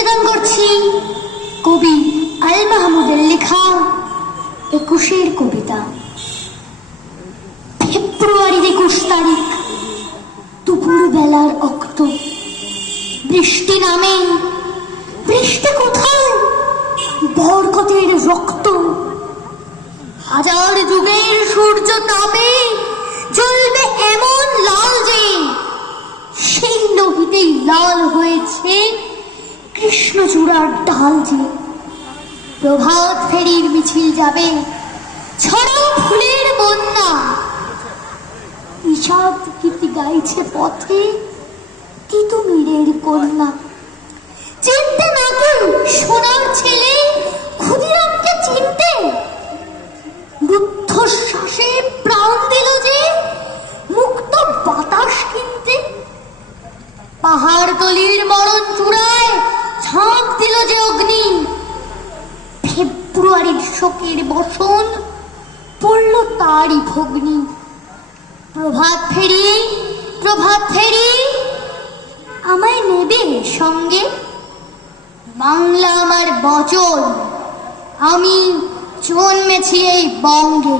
গুণগান করছি কবি আল মাহমুদের লেখা 21-এর কবিতা। ফেব্রুয়ারির 21 তারিখ, দুপুর বেলার অক্ত। বৃষ্টি নামে। বৃষ্টি কোথায়? বরকতের রক্ত। হাজার যুগের সূর্য তাপে জ্বলবে এমন লাল যে সেই লোহিতেই লাল হয়েছে কৃষ্ণচূড়ার ডাল যে। প্রভাত ফেরির মিছিল যাবে, ছড়াও ফুলের বন্যা। বিষাদ গীতি গাইছে পথে তিতুমিরের কন্যা। চিনতে না কেউ সোনার ছেলে ক্ষুদিরামকে চিনতে? রুদ্ধশ্বাসে প্রাণ দিল যে মুক্ত বাতাস কিনতে। পাহাড়তলির মরণ চূড়ায় ঝাঁপ দিল যে অগ্নি। ফেব্রুয়ারির শোকের বসন পড়ল তারই ভগ্নি। প্রভাত ফেরি, প্রভাত ফেরি, আমায় নেবে সঙ্গে? বাংলা আমার বচন, আমি জন্মেছি এই বঙ্গে।